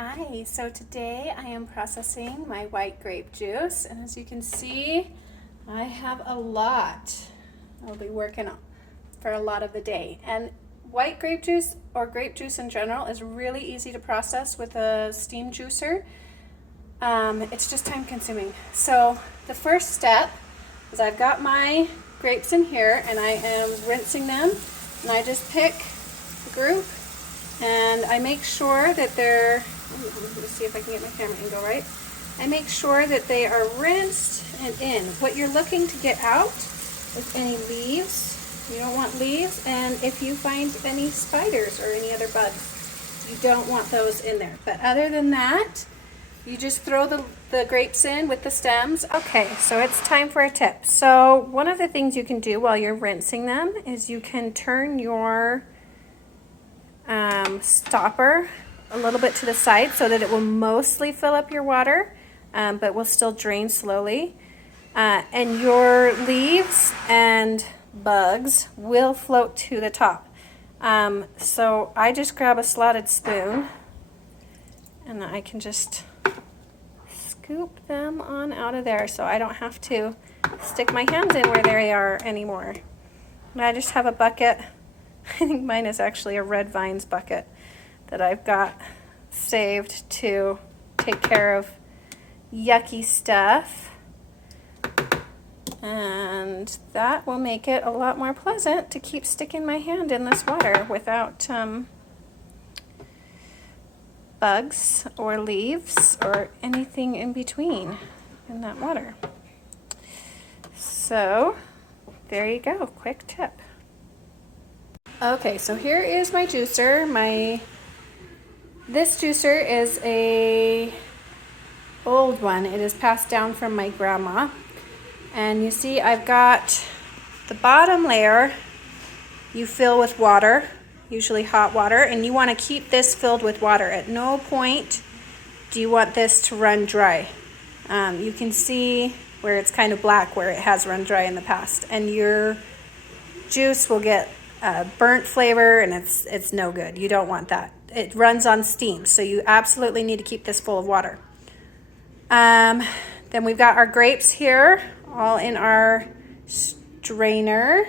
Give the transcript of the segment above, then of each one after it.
Hi, so today I am processing my white grape juice, and as you can see, I have a lot. I'll be working for a lot of the day. And white grape juice, or grape juice in general, is really easy to process with a steam juicer. It's just time consuming. So the first step is I've got my grapes in here and I am rinsing them, and I just pick the group and I make sure that they're, let me see if I can get my camera angle right. I make sure that they are rinsed and in. What you're looking to get out is any leaves. You don't want leaves, and if you find any spiders or any other bugs, you don't want those in there. But other than that, you just throw the grapes in with the stems. Okay, so it's time for a tip. So one of the things you can do while you're rinsing them is you can turn your stopper a little bit to the side so that it will mostly fill up your water, but will still drain slowly. And your leaves and bugs will float to the top. So I just grab a slotted spoon and I can just scoop them on out of there so I don't have to stick my hands in where they are anymore. And I just have a bucket. I think mine is actually a red vines bucket that I've got saved to take care of yucky stuff. And that will make it a lot more pleasant to keep sticking my hand in this water without bugs or leaves or anything in between in that water. So there you go, quick tip. Okay, so here is my juicer. This juicer is a old one. It is passed down from my grandma. And you see I've got the bottom layer you fill with water, usually hot water, and you want to keep this filled with water. At no point do you want this to run dry. You can see where it's kind of black where it has run dry in the past, and your juice will get burnt flavor, and it's no good. You don't want that. It runs on steam, so you absolutely need to keep this full of water. Then we've got our grapes here, all in our strainer.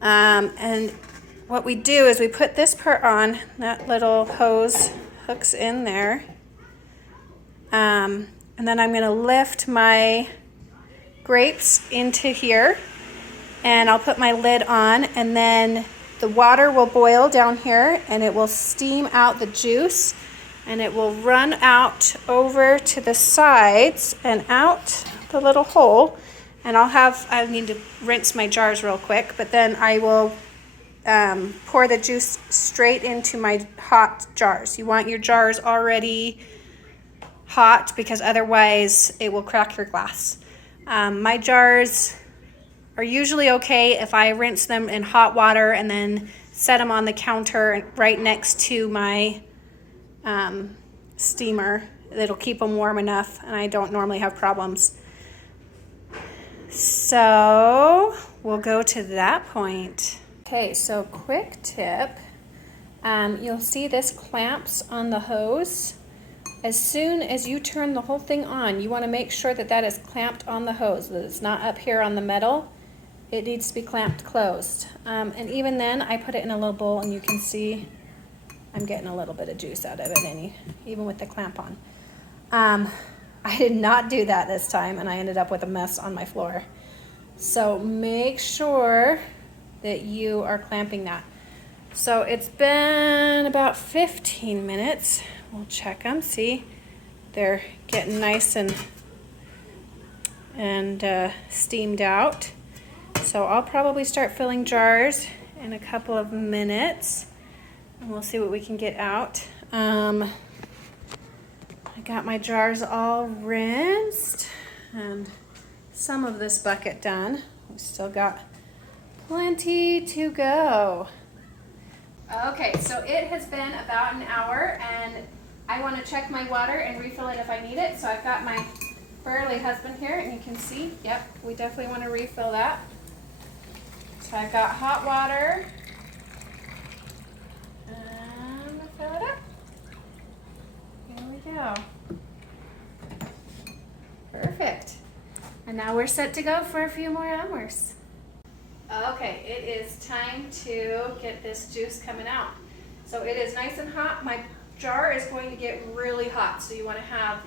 And what we do is we put this part on, that little hose hooks in there. And then I'm gonna lift my grapes into here, and I'll put my lid on, and then the water will boil down here and it will steam out the juice, and it will run out over to the sides and out the little hole. And I need to rinse my jars real quick, but then I will pour the juice straight into my hot jars. You want your jars already hot because otherwise it will crack your glass. My jars are usually okay if I rinse them in hot water and then set them on the counter right next to my steamer. It'll keep them warm enough, and I don't normally have problems. So we'll go to that point. Okay, so quick tip. You'll see this clamps on the hose. As soon as you turn the whole thing on, you want to make sure that that is clamped on the hose, that it's not up here on the metal. It needs to be clamped closed. And even then, I put it in a little bowl, and you can see I'm getting a little bit of juice out of it, even with the clamp on. I did not do that this time, and I ended up with a mess on my floor. So make sure that you are clamping that. So it's been about 15 minutes. We'll check them, see they're getting nice and steamed out. So I'll probably start filling jars in a couple of minutes, and we'll see what we can get out. I got my jars all rinsed and some of this bucket done. We still got plenty to go. Okay, so it has been about an hour, and I want to check my water and refill it if I need it. So I've got my burly husband here, and you can see, yep, we definitely want to refill that. So I've got hot water, and fill it up. go. Perfect. And now we're set to go for a few more hours. Okay, it is time to get this juice coming out. So it is nice and hot. My jar is going to get really hot, so you want to have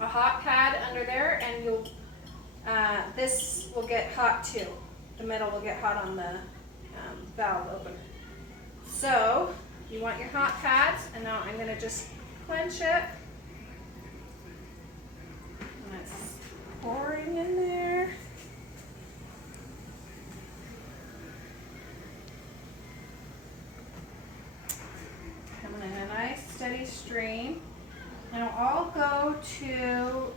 a hot pad under there, and you'll this will get hot too. The metal will get hot on the valve opener. So you want your hot pads, and now I'm going to just quench it. And it's pouring in there. Coming in a nice steady stream. Now I'll go to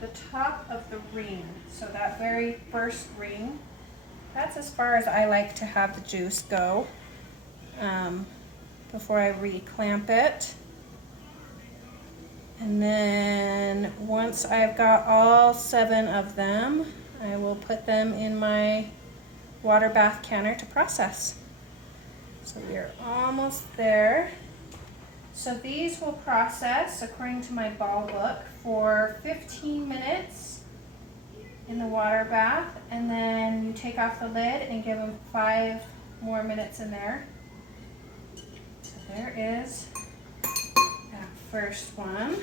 the top of the ring. So that very first ring, that's as far as I like to have the juice go before I re-clamp it. And then once I've got all 7 of them, I will put them in my water bath canner to process. So we're almost there. So these will process, according to my ball book, for 15 minutes in the water bath, and then you take off the lid and give them 5 more minutes in there. So there is that first one.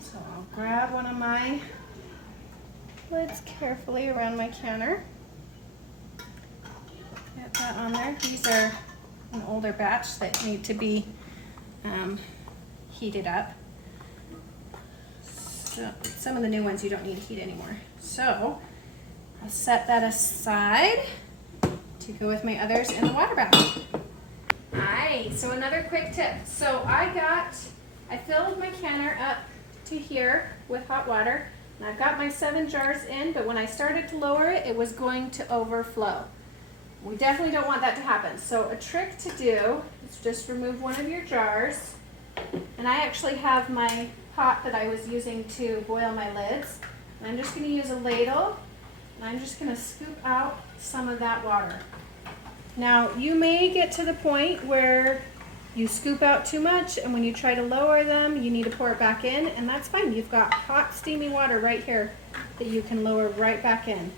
So I'll grab one of my lids carefully around my canner. Get that on there. These are an older batch that need to be heated up. So some of the new ones you don't need to heat anymore. So I'll set that aside to go with my others in the water bath. Alright, so another quick tip. So I filled my canner up to here with hot water, and I've got my 7 jars in, but when I started to lower it, it was going to overflow. We definitely don't want that to happen. So a trick to do is just remove one of your jars. And I actually have my pot that I was using to boil my lids. And I'm just going to use a ladle, and I'm just going to scoop out some of that water. Now you may get to the point where you scoop out too much, and when you try to lower them, you need to pour it back in, and that's fine. You've got hot steaming water right here that you can lower right back in.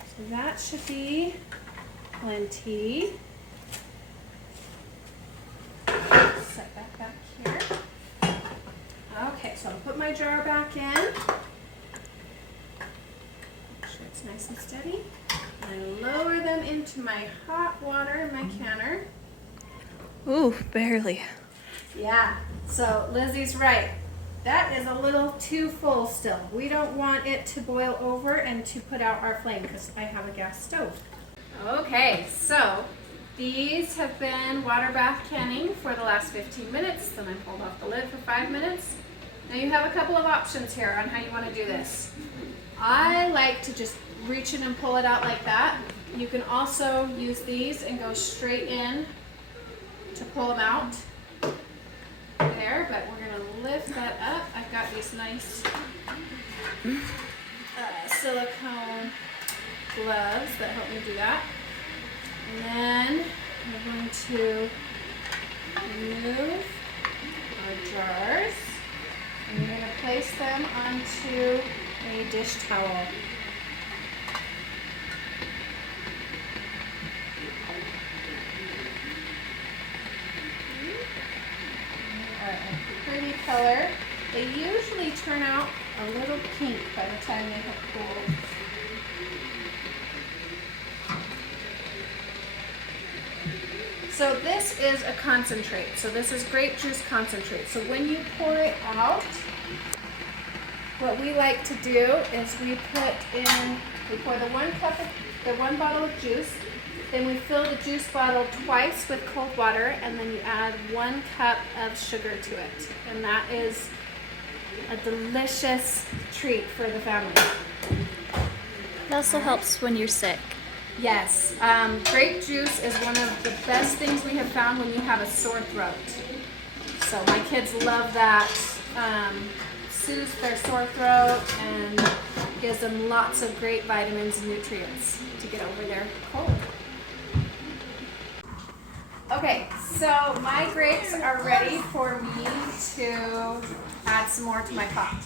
So that should be plenty. Set that back here. Okay, so I'll put my jar back in. Make sure it's nice and steady. And lower them into my hot water in my canner. Ooh, barely. Yeah, so Lizzie's right. That is a little too full still. We don't want it to boil over and to put out our flame because I have a gas stove. Okay, so these have been water bath canning for the last 15 minutes. Then I pulled off the lid for 5 minutes. Now you have a couple of options here on how you want to do this. I like to just reach in and pull it out like that. You can also use these and go straight in to pull them out there, but we're going to lift that up. I've got these nice silicone gloves that help me do that. And then we're going to remove our jars, and we're going to place them onto a dish towel. A pretty color. They usually turn out a little pink by the time they have cooled. So this is a concentrate. So this is grape juice concentrate. So when you pour it out, what we like to do is we pour the 1 cup of the 1 bottle of juice, then we fill the juice bottle twice with cold water, and then you add 1 cup of sugar to it. And that is a delicious treat for the family. It also helps when you're sick. Yes, grape juice is one of the best things we have found when you have a sore throat. So my kids love that. Soothes their sore throat and gives them lots of great vitamins and nutrients to get over their cold. Okay, so my grapes are ready for me to add some more to my pot.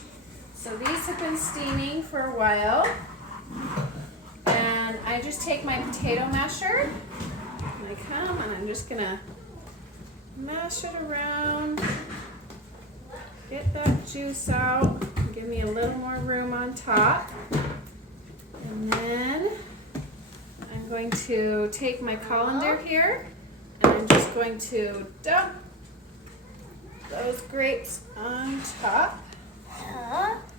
So these have been steaming for a while. And I just take my potato masher, and I come and I'm just gonna mash it around, get that juice out, give me a little more room on top. And then I'm going to take my colander here, and I'm just going to dump those grapes on top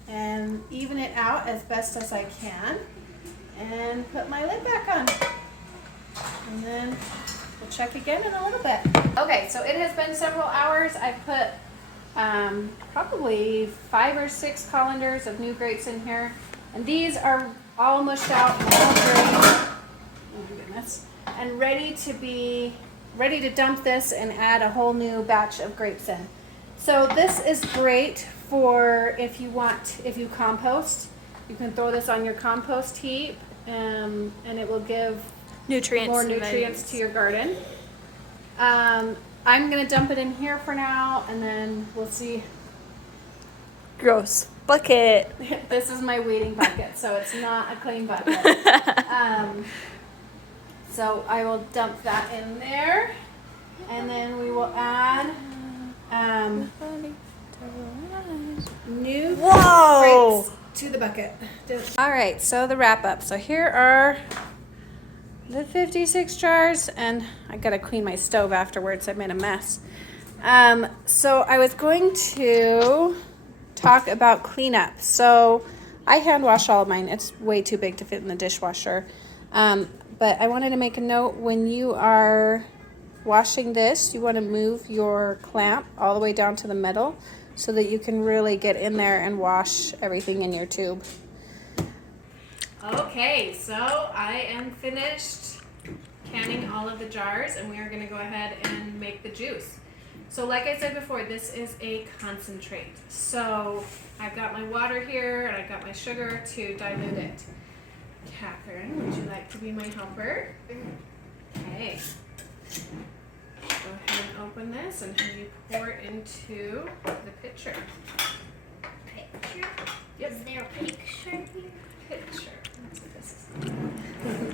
and even it out as best as I can. And put my lid back on. And then we'll check again in a little bit. Okay, so it has been several hours. I've put probably 5 or 6 colanders of new grapes in here. And these are all mushed out, all great. Oh my goodness. And ready to dump this and add a whole new batch of grapes in. So this is great for if you compost. You can throw this on your compost heap, and it will give more nutrients to your garden. I'm going to dump it in here for now, and then we'll see. Gross. Bucket. This is my weeding bucket, so it's not a clean bucket. So I will dump that in there, and then we will add new grapes to the bucket. All right, so the wrap up. So here are the 56 jars, and I gotta clean my stove afterwards. I made a mess. So I was going to talk about cleanup. So I hand wash all of mine. It's way too big to fit in the dishwasher. But I wanted to make a note, when you are washing this, you want to move your clamp all the way down to the middle, so that you can really get in there and wash everything in your tube. Okay, so I am finished canning all of the jars, and we are going to go ahead and make the juice. So like I said before, this is a concentrate. So I've got my water here, and I've got my sugar to dilute it. Catherine, would you like to be my helper? Okay. Go ahead and open this and have you pour it into the pitcher. Picture? Yep. Is there a picture here? Pitcher. That's what this is.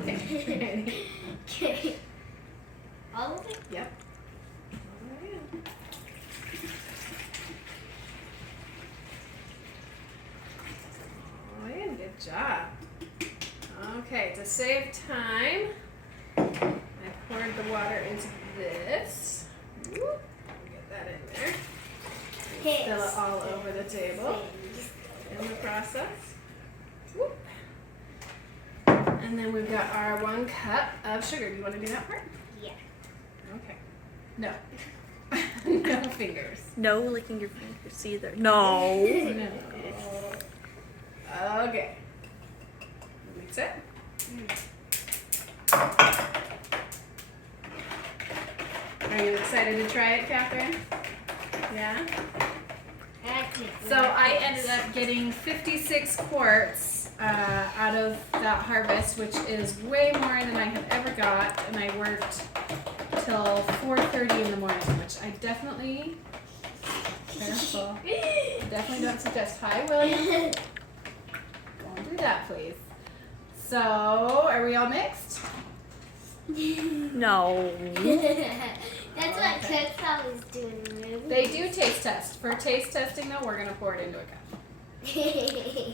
Okay. Ready? Okay. All of it? Yep. All right. Oh, yeah, good job. Okay, to save time, I poured the water into this. Whoop. Get that in there. Spill it all over the table in the process. Whoop. And then we've got our 1 cup of sugar. Do you want to do that part? Yeah. Okay. No. No fingers. No licking your fingers either. No. No. Okay. Mix it. Are you excited to try it, Catherine? Yeah? So I ended up getting 56 quarts out of that harvest, which is way more than I have ever got, and I worked till 4:30 in the morning, which I definitely, careful, definitely don't suggest. Hi, William. Don't do that, please. So, are we all mixed? No. That's what Cook's always doing in the movie. They do taste test. For taste testing, though, we're going to pour it into a cup.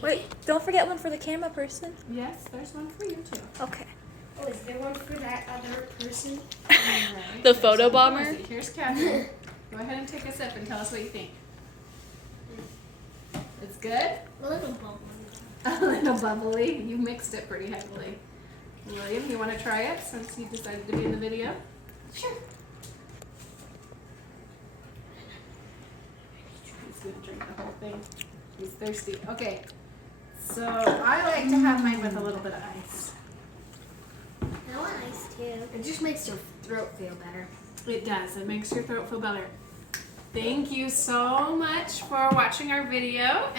Wait, don't forget one for the camera person. Yes, there's one for you, too. Okay. Oh, is there one for that other person? Right. The photo bomber? Here's Catherine. Go ahead and take a sip and tell us what you think. It's good? A little bubbly. A little bubbly. You mixed it pretty heavily. William, you want to try it since you decided to be in the video? Sure. He's going to drink the whole thing. He's thirsty. Okay. So I like to have mine with a little bit of ice. I want ice too. It just makes your throat feel better. It does. It makes your throat feel better. Thank you so much for watching our video.